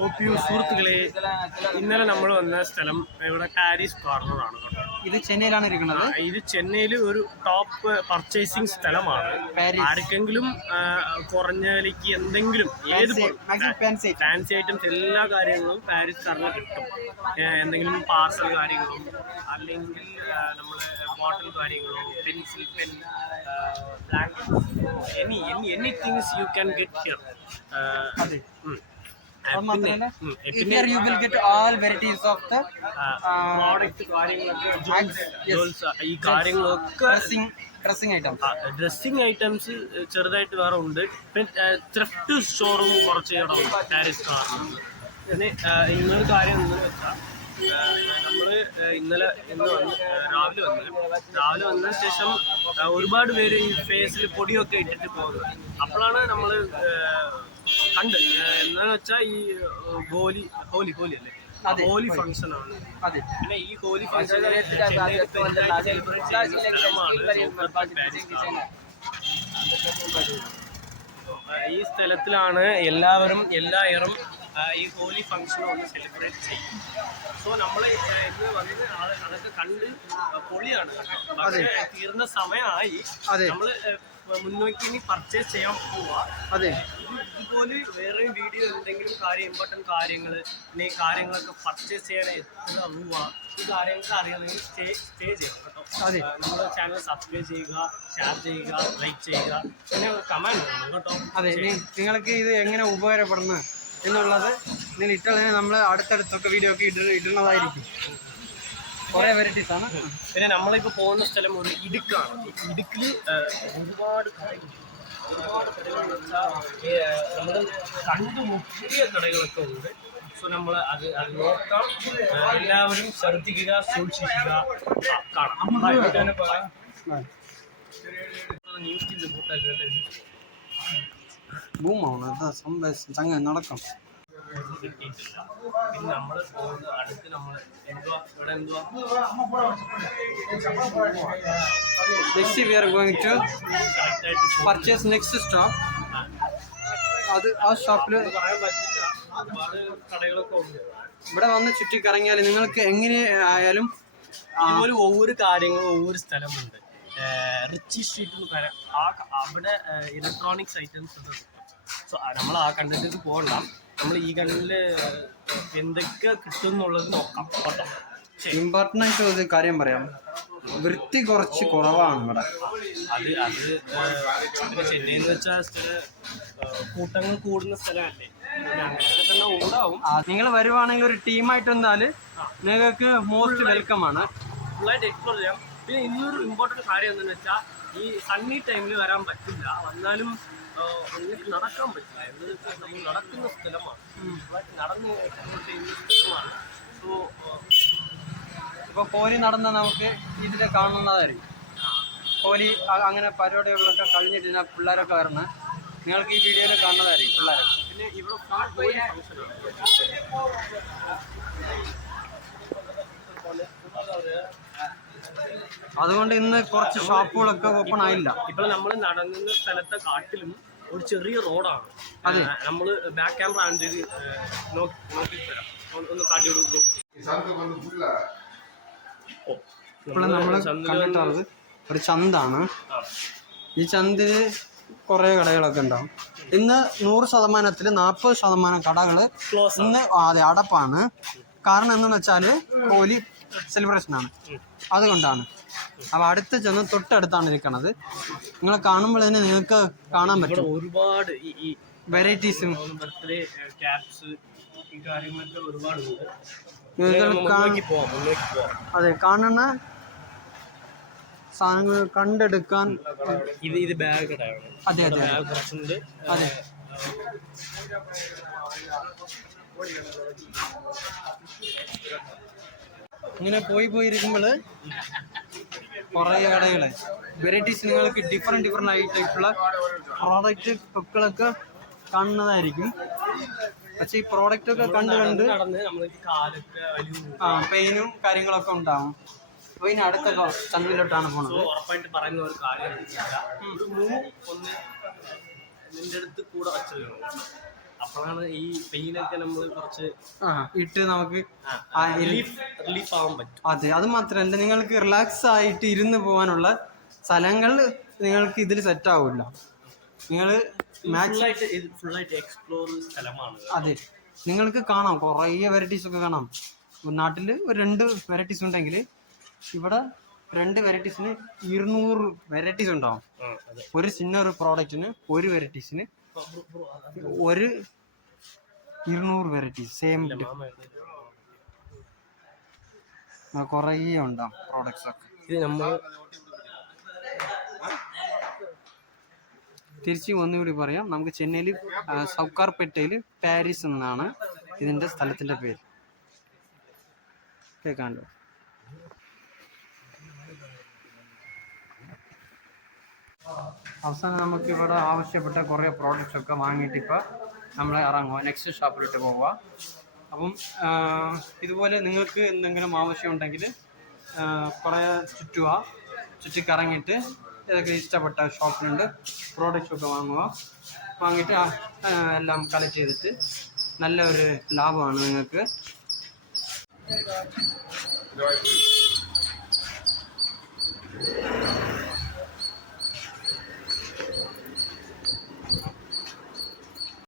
Hope you സുഹൃത്തുക്കളെ, ഇന്നലെ നമ്മൾ വന്ന സ്ഥലം ഇവിടെ പാരീസ് കോർണറാണ് കേട്ടോ. ഇത് ചെന്നൈയിലാണ് ഇരിക്കുന്നത്. ഇത് ചെന്നൈയിൽ ഒരു ടോപ്പ് പർച്ചേസിങ് സ്ഥലമാണ്. ആർക്കെങ്കിലും കുറഞ്ഞ വിലയ്ക്ക് എന്തെങ്കിലും ഏത് ഫാൻസി ഐറ്റംസ് എല്ലാ കാര്യങ്ങളും പാരീസ് കാറിന് കിട്ടും. എന്തെങ്കിലും പാർസൽ കാര്യങ്ങളും അല്ലെങ്കിൽ നമ്മളെ ബോട്ടിൽ കാര്യങ്ങളോ pencil pen anythings you can get here. Here you will get all varieties of the ഈ കാര്യങ്ങളൊക്കെ ഡ്രസ്സിംഗ് ഐറ്റംസ് ചെറുതായിട്ട് വേറെ ഉണ്ട്. പിന്നെ ത്രിഫ്റ്റ് ഷോറൂം കുറച്ച് ഇടം പാരീസ് കാണുന്നുണ്ട്. പിന്നെ ഇന്നൊരു കാര്യം എന്താണെന്ന് വെച്ചാൽ നമ്മൾ രാവിലെ വന്ന ശേഷം ഒരുപാട് പേര് ഈ ഫേസിൽ പൊടിയൊക്കെ ഇട്ടിട്ട് പോകുന്നത്. അപ്പോഴാണ് നമ്മൾ കണ്ട് എന്താണെന്ന് വെച്ചാൽ ഈ ഹോലി അല്ലേ, ഹോലി ഫംഗ്ഷൻ ആണ്. പിന്നെ ഈ ഹോലി ഫംഗ്ഷൻ സെലിബ്രേറ്റ് ചെയ്യുന്ന സ്ഥലമാണ് പാരീസ്. ഈ സ്ഥലത്തിലാണ് എല്ലാവരും എല്ലാ ഇയറും ഈ ഹോലി ഫംഗ്ഷൻ ഒന്ന് സെലിബ്രേറ്റ് ചെയ്യും. സോ നമ്മൾ ഇന്ന് വന്ന് അതൊക്കെ കണ്ട് പൊളിയാണ്. പക്ഷേ തീർന്ന സമയമായി. നമ്മൾ മുന്നോട്ട് ഇനി പർച്ചേസ് ചെയ്യാൻ പോവാ. ഇതുപോലെ വേറെ വീഡിയോ എന്തെങ്കിലും ഇമ്പോർട്ടൻറ്റ് കാര്യങ്ങൾ ഇനി കാര്യങ്ങളൊക്കെ പർച്ചേസ് ചെയ്യാൻ എത്ര രൂപ ഈ കാര്യങ്ങൾക്ക് അറിയാമെങ്കിൽ സ്റ്റേ ചെയ്യണം കേട്ടോ. നമ്മുടെ ചാനൽ സബ്സ്ക്രൈബ് ചെയ്യുക, ഷെയർ ചെയ്യുക, ലൈക്ക് ചെയ്യുക, പിന്നെ കമൻറ്റ് ചെയ്യണം കേട്ടോ. നിങ്ങൾക്ക് ഇത് എങ്ങനെ ഉപകാരപ്പെടുന്നു എന്നുള്ളത് നിങ്ങൾ ഇട്ടാൽ നമ്മൾ അടുത്തടുത്തൊക്കെ വീഡിയോ ഒക്കെ ഇടുന്നതായിരിക്കും. കുറേ വെറൈറ്റീസ് ആണ്. പിന്നെ നമ്മളിപ്പോൾ പോകുന്ന സ്ഥലം ഒരു ഇടുക്കാണ്. ഇടുക്കിൽ ഒരുപാട് കടകളെന്ന് വെച്ചാൽ നമ്മൾ കണ്ടുമുട്ടിയ കടകളൊക്കെ ഉണ്ട്. സോ നമ്മൾ അത് നോക്കാം. എല്ലാവരും ശ്രദ്ധിക്കുക, സൂക്ഷിക്കുക, കാണാം. ബൂമാണ് നടക്കും. കിട്ടിയിട്ടില്ല. പിന്നെ നമ്മൾ പോകുന്ന അടുത്ത് നമ്മൾ ഇവിടെ next we are going to purchase next stop. അത് ആ ഷോപ്പിൽ ഒരുപാട് കടകളൊക്കെ ഉണ്ട്. ഇവിടെ വന്ന് ചുറ്റിക്കറങ്ങിയാൽ നിങ്ങൾക്ക് എങ്ങനെ ആയാലും ഇതുപോലെ ഒவ்வொരു കാര്യങ്ങളും ഒவ்வொരു സ്ഥലമുണ്ട്. റിച്ചി സ്ട്രീറ്റ് എന്ന് പറയാം. അവിടെ ഇലക്ട്രോണിക്സ് ഐറ്റംസ് ഒക്കെ കിട്ടും. സോ നമ്മൾ ആ കണ്ടതിലേക്ക് പോകണം. നമ്മൾ ഈ കണ്ണിൽ എന്തൊക്കെ കിട്ടും എന്നുള്ളത് നോക്കാം കേട്ടോ. ഇമ്പോർട്ടൻ്റ് ആയിട്ട് ഒരു കാര്യം പറയാം, വൃത്തി കുറച്ച് കുറവാണ് ഇവിടെ. അത് ചെന്നൈന്ന് വെച്ചാൽ കൂട്ടങ്ങൾ കൂടുന്ന സ്ഥലമല്ലേ, അങ്ങനെയൊക്കെ തന്നെ ഉണ്ടാവും. നിങ്ങൾ വരുവാണെങ്കിൽ ഒരു ടീമായിട്ട് വന്നാൽ നിങ്ങൾക്ക് മോസ്റ്റ് വെൽക്കം ആണ്. ഫുള്ളായിട്ട് എക്സ്പ്ലോർ ചെയ്യാം. പിന്നെ ഇന്നൊരു ഇമ്പോർട്ടൻറ്റ് കാര്യം എന്താണെന്ന് വെച്ചാൽ ഈ സണ്ണി ടൈമിൽ വരാൻ പറ്റില്ല. വന്നാലും നിങ്ങൾക്ക് നടക്കാൻ പറ്റില്ല. എന്താണെന്ന് വെച്ചാൽ നമ്മൾ നടക്കുന്ന സ്ഥലമാണ്, നടന്ന് എക്സ്പ്ലോർ ചെയ്യുന്ന സ്ഥലമാണ്. സോ ഇപ്പോൾ കോലി നടന്ന നമുക്ക് ഇതിൽ കാണുന്നതായിരിക്കും. കോലി അങ്ങനെ പരിപാടികളിലൊക്കെ കഴിഞ്ഞിട്ട് പിള്ളേരൊക്കെ വരണം. നിങ്ങൾക്ക് ഈ വീഡിയോയിൽ കാണുന്നതായിരിക്കും പിള്ളേരൊക്കെ. പിന്നെ ഇവിടെ ഹോലി ഫംഗ്ഷനാണ്. അതുകൊണ്ട് ഇന്ന് കുറച്ച് ഷോപ്പുകളൊക്കെ ഓപ്പൺ ആയില്ല. ഇപ്പോൾ നമ്മൾ നടന്ന സ്ഥലത്തെ കാട്ടിലും ഒരു ചെറിയ റോഡാണ്. നമ്മൾ ബാക്ക് ക്യാമറ ആൺ ചെയ്ത് നോക്കി തരാം. ഒന്ന് കാട്ടി കൊടുക്കും. ഇപ്പോൾ നമ്മൾ കണ്ടിട്ടുള്ളത് ഒരു ചന്താണ്. ഈ ചന്തിൽ കുറേ കടകളൊക്കെ ഉണ്ടാവും. ഇന്ന് 100%-ൽ 40% കടകൾ ഇന്ന് അടപ്പാണ്. കാരണം എന്താണെന്ന് വെച്ചാൽ ഹോലി സെലിബ്രേഷനാണ്, അതുകൊണ്ടാണ്. അപ്പോൾ അടുത്ത് ചെന്ന് തൊട്ടടുത്താണ് ഇരിക്കണത്. നിങ്ങൾ കാണുമ്പോൾ തന്നെ നിങ്ങൾക്ക് കാണാൻ പറ്റും ഒരുപാട് ഈ വെറൈറ്റീസും ബർത്ത്ഡേ ക്യാപ്സ് ഈ കാര്യങ്ങളൊക്കെ ഒരുപാടുണ്ട്. അതെ, കാണുന്ന സാധനങ്ങൾ കണ്ടെടുക്കാൻ. ഇത് ബാഗ് കടയാണ്. അതെ അതെ അതെ. ഇങ്ങനെ പോയിരിക്കുമ്പോൾ കുറേ കടകൾ വെറൈറ്റീസ് നിങ്ങൾക്ക് ഡിഫറെൻ്റ് ആയി ടൈപ്പുള്ള പ്രോഡക്റ്റ് ഒക്കെ കാണുന്നതായിരിക്കും. പക്ഷെ ഈ പ്രോഡക്റ്റ് ഒക്കെ കണ്ട് പെയിനും കാര്യങ്ങളൊക്കെ ഉണ്ടാവും. അപ്പോൾ ഇനി അടുത്ത ചന്തയിലോട്ടാണ് പോകുന്നത്. ഉറപ്പായിട്ട് പറയുന്ന ഒരു കാര്യം, നിന്റെ അടുത്ത് കൂടെ വച്ചത് അപ്പോഴാണ് ഈ പെയിനൊക്കെ നമ്മൾ കുറച്ച് ഇട്ട് നമുക്ക് റിലീഫ് ആവാൻ പറ്റും. അതെ, അത് മാത്രമല്ല നിങ്ങൾക്ക് റിലാക്സ് ആയിട്ട് ഇരുന്ന് പോകാനുള്ള സ്ഥലങ്ങൾ നിങ്ങൾക്ക് ഇതിൽ സെറ്റ് ആവില്ല. നിങ്ങൾ ഫുള്ളായിട്ട് എക്സ്പ്ലോർ സ്ഥലമാണ്. അതെ, നിങ്ങൾക്ക് കാണാം കുറേ വെറൈറ്റീസ് ഒക്കെ കാണാം. നാട്ടിൽ ഒരു 2 വെറൈറ്റീസ് ഉണ്ടെങ്കിൽ ഇവിടെ 2 വെറൈറ്റീസിന് 200 വെറൈറ്റീസ് ഉണ്ടാവും. ഒരു ചിന്ന പ്രോഡക്റ്റിന് 1 വെറൈറ്റീസിന് 200 വെറൈറ്റീസ് സെയിം കുറേ ഉണ്ടാവും പ്രോഡക്ട്സ് ഒക്കെ. ഇത് നമ്മൾ തിരിച്ച് ഒന്നുകൂടി പറയാം, നമുക്ക് ചെന്നൈയിൽ സൗകാർപേട്ടയിൽ പാരീസ് എന്നാണ് ഇതിൻ്റെ സ്ഥലത്തിൻ്റെ പേര്. കേൾക്കാണ്ടോ? അവസാനം നമുക്ക് ഇവിടെ ആവശ്യപ്പെട്ട കുറേ പ്രോഡക്റ്റ്സ് ഒക്കെ വാങ്ങിയിട്ട് ഇപ്പോൾ നമ്മൾ ഇറങ്ങുക, നെക്സ്റ്റ് ഷോപ്പിലിട്ട് പോവുക. അപ്പം ഇതുപോലെ നിങ്ങൾക്ക് എന്തെങ്കിലും ആവശ്യമുണ്ടെങ്കിൽ കുറേ ചുറ്റിക്കറങ്ങിയിട്ട് ഇതൊക്കെ ഇഷ്ടപ്പെട്ട ഷോപ്പിലുണ്ട് പ്രോഡക്റ്റ്സ് ഒക്കെ വാങ്ങിയിട്ട് എല്ലാം കളക്ട് ചെയ്തിട്ട് നല്ലൊരു ലാഭമാണ് നിങ്ങൾക്ക്.